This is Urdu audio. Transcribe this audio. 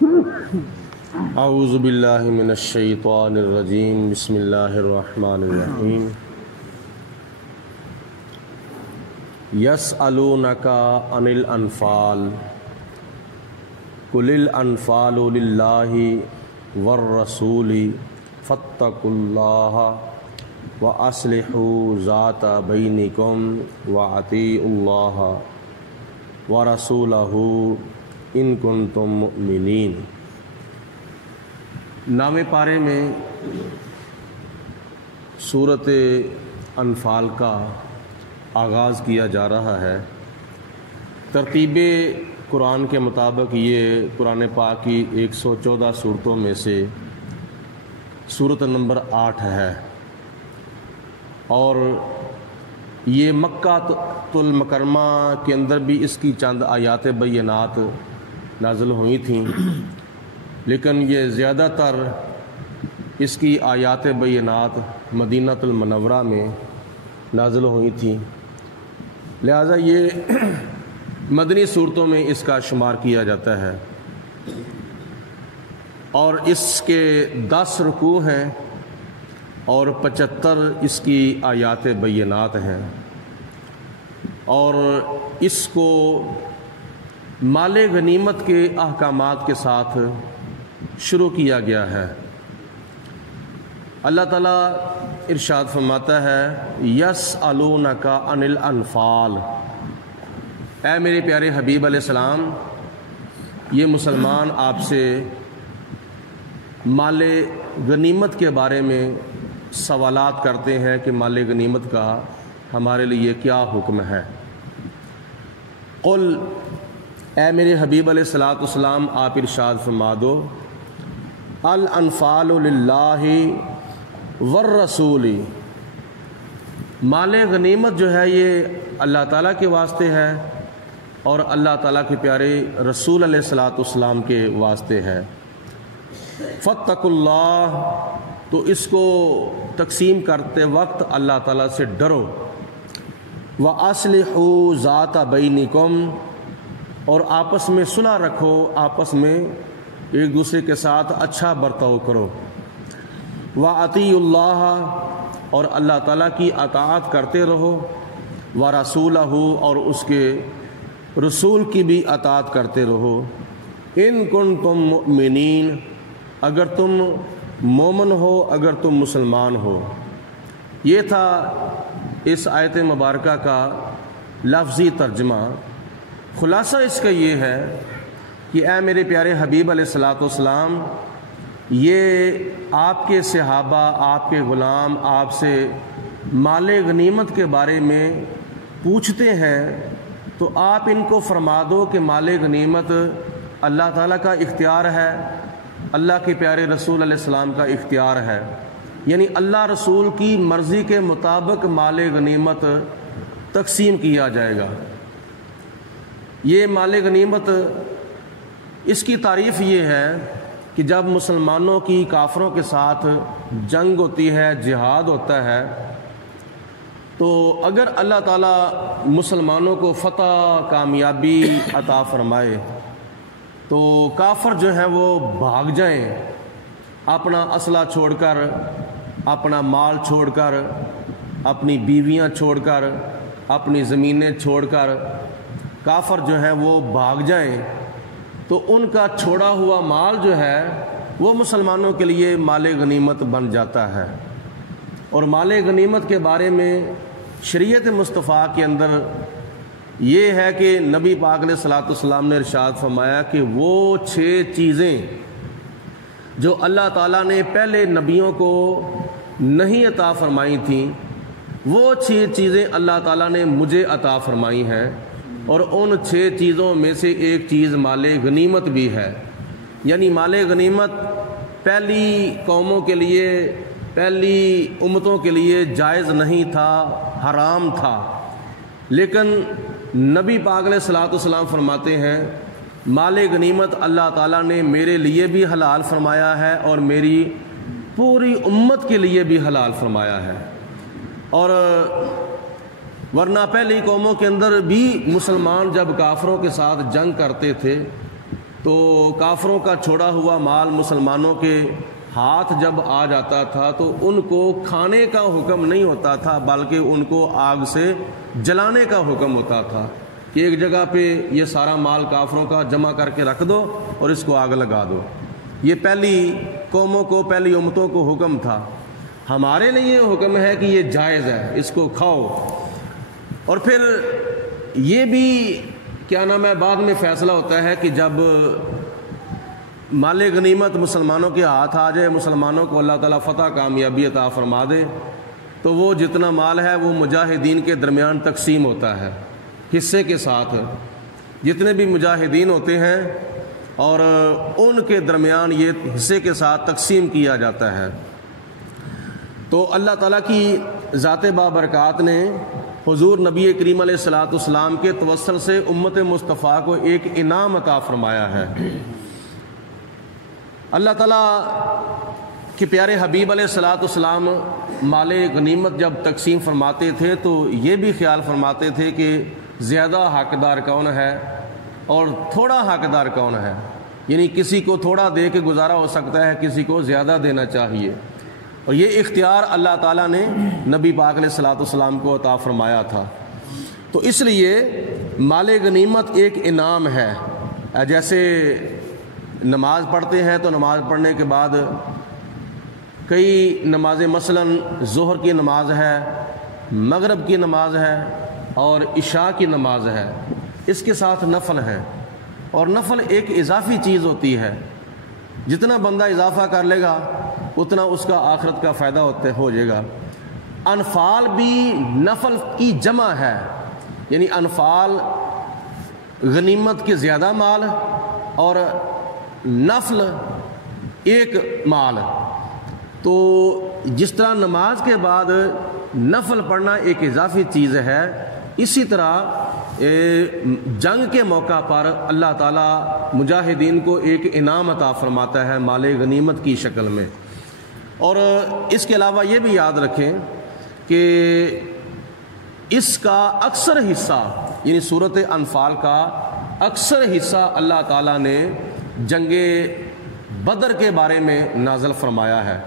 اعوذ باللہ من الشیطان الرجیم بسم اللہ الرحمن الرحیم یسألونک عن الانفال قل الانفال للہ والرسول فاتقوا اللہ وَأَصْلِحُوا ذَاتَ بَيْنِكُمْ وَأَطِيعُوا اللَّهَ وَرَسُولَهُ إِن كُنتُم مُؤْمِنِينَ۔ نام پارے میں سورۃ انفال کا آغاز کیا جا رہا ہے۔ ترتیب قرآن کے مطابق یہ قرآن پاک کی 114 صورتوں میں سے صورت نمبر 8 ہے، اور یہ مکہ المکرمہ کے اندر بھی اس کی چند آیات بینات نازل ہوئی تھیں، لیکن یہ زیادہ تر اس کی آیات بینات مدینہ المنورہ میں نازل ہوئی تھیں، لہذا یہ مدنی صورتوں میں اس کا شمار کیا جاتا ہے، اور اس کے 10 رکوع ہیں اور 75 اس کی آیات بینات ہیں، اور اس کو مال غنیمت کے احکامات کے ساتھ شروع کیا گیا ہے۔ اللہ تعالیٰ ارشاد فرماتا ہے یسألونک عن الانفال، اے میرے پیارے حبیب علیہ السلام، یہ مسلمان آپ سے مال غنیمت کے بارے میں سوالات کرتے ہیں کہ مال غنیمت کا ہمارے لیے کیا حکم ہے۔ قل، اے میرے حبیب علیہ السلام آپ ارشاد فرما دو، الانفال للہ والرسول، مال غنیمت جو ہے یہ اللہ تعالیٰ کے واسطے ہے اور اللہ تعالیٰ کے پیارے رسول علیہ السلام کے واسطے ہے۔ فاتقوا اللہ، تو اس کو تقسیم کرتے وقت اللہ تعالیٰ سے ڈرو، وَأَصْلِحُوا ذَاتَ بَيْنِكُمْ، اور آپس میں صلح رکھو، آپس میں ایک دوسرے کے ساتھ اچھا برتاؤ کرو، وَأَطِيعُوا اللَّهَ، اور اللہ تعالیٰ کی اطاعت کرتے رہو، وَرَسُولَهُ، اور اس کے رسول کی بھی اطاعت کرتے رہو، إِن كُنتُم مُؤْمِنِينَ، اگر تم مومن ہو، اگر تم مسلمان ہو۔ یہ تھا اس آیت مبارکہ کا لفظی ترجمہ۔ خلاصہ اس کا یہ ہے کہ اے میرے پیارے حبیب علیہ السلام، یہ آپ کے صحابہ، آپ کے غلام آپ سے مال غنیمت کے بارے میں پوچھتے ہیں، تو آپ ان کو فرما دو کہ مال غنیمت اللہ تعالیٰ کا اختیار ہے، اللہ کے پیارے رسول علیہ السلام کا اختیار ہے، یعنی اللہ رسول کی مرضی کے مطابق مال غنیمت تقسیم کیا جائے گا۔ یہ مال غنیمت، اس کی تعریف یہ ہے کہ جب مسلمانوں کی کافروں کے ساتھ جنگ ہوتی ہے، جہاد ہوتا ہے، تو اگر اللہ تعالیٰ مسلمانوں کو فتح، کامیابی عطا فرمائے، تو کافر جو ہیں وہ بھاگ جائیں، اپنا اسلحہ چھوڑ کر، اپنا مال چھوڑ کر، اپنی بیویاں چھوڑ کر، اپنی زمینیں چھوڑ کر کافر جو ہیں وہ بھاگ جائیں، تو ان کا چھوڑا ہوا مال جو ہے وہ مسلمانوں کے لیے مال غنیمت بن جاتا ہے۔ اور مال غنیمت کے بارے میں شریعت مصطفیٰ کے اندر یہ ہے کہ نبی پاک علیہ السلام نے ارشاد فرمایا کہ وہ 6 چیزیں جو اللہ تعالیٰ نے پہلے نبیوں کو نہیں عطا فرمائی تھیں، وہ 6 چیزیں اللہ تعالیٰ نے مجھے عطا فرمائی ہیں، اور ان 6 چیزوں میں سے ایک چیز مال غنیمت بھی ہے۔ یعنی مال غنیمت پہلی قوموں کے لیے، پہلی امتوں کے لیے جائز نہیں تھا، حرام تھا، لیکن نبی پاک علیہ السلام فرماتے ہیں مال غنیمت اللہ تعالیٰ نے میرے لیے بھی حلال فرمایا ہے اور میری پوری امت کے لیے بھی حلال فرمایا ہے۔ اور ورنہ پہلی قوموں کے اندر بھی مسلمان جب کافروں کے ساتھ جنگ کرتے تھے تو کافروں کا چھوڑا ہوا مال مسلمانوں کے ہاتھ جب آ جاتا تھا تو ان کو کھانے کا حکم نہیں ہوتا تھا، بلکہ ان کو آگ سے جلانے کا حکم ہوتا تھا کہ ایک جگہ پہ یہ سارا مال کافروں کا جمع کر کے رکھ دو اور اس کو آگ لگا دو۔ یہ پہلی قوموں کو، پہلی امتوں کو حکم تھا۔ ہمارے لیے یہ حکم ہے کہ یہ جائز ہے، اس کو کھاؤ۔ اور پھر یہ بھی کیا نام ہے، بعد میں فیصلہ ہوتا ہے کہ جب مال غنیمت مسلمانوں کے ہاتھ آ جائے، مسلمانوں کو اللہ تعالیٰ فتح کامیابی عطا فرما دے، تو وہ جتنا مال ہے وہ مجاہدین کے درمیان تقسیم ہوتا ہے حصے کے ساتھ۔ جتنے بھی مجاہدین ہوتے ہیں اور ان کے درمیان یہ حصے کے ساتھ تقسیم کیا جاتا ہے۔ تو اللہ تعالیٰ کی ذات بابرکات نے حضور نبی کریم علیہ الصلوۃ والسلام کے توسل سے امت مصطفیٰ کو ایک انعام عطا فرمایا ہے۔ اللہ تعالیٰ کہ پیارے حبیب علیہ الصلوۃ والسلام مال غنیمت جب تقسیم فرماتے تھے تو یہ بھی خیال فرماتے تھے کہ زیادہ حقدار کون ہے اور تھوڑا حقدار کون ہے، یعنی کسی کو تھوڑا دے کے گزارا ہو سکتا ہے، کسی کو زیادہ دینا چاہیے، اور یہ اختیار اللہ تعالیٰ نے نبی پاک علیہ الصلوۃ والسلام کو عطا فرمایا تھا۔ تو اس لیے مال غنیمت ایک انعام ہے۔ جیسے نماز پڑھتے ہیں تو نماز پڑھنے کے بعد کئی نمازیں، مثلاً ظہر کی نماز ہے، مغرب کی نماز ہے اور عشاء کی نماز ہے، اس کے ساتھ نفل ہے، اور نفل ایک اضافی چیز ہوتی ہے، جتنا بندہ اضافہ کر لے گا اتنا اس کا آخرت کا فائدہ ہو جائے گا۔ انفال بھی نفل کی جمع ہے، یعنی انفال غنیمت کے زیادہ مال اور نفل ایک مال۔ تو جس طرح نماز کے بعد نفل پڑھنا ایک اضافی چیز ہے، اسی طرح جنگ کے موقع پر اللہ تعالیٰ مجاہدین کو ایک انعام عطا فرماتا ہے مال غنیمت کی شکل میں۔ اور اس کے علاوہ یہ بھی یاد رکھیں کہ اس کا اکثر حصہ، یعنی سورۃ انفال کا اکثر حصہ اللہ تعالیٰ نے جنگ بدر کے بارے میں نازل فرمایا ہے۔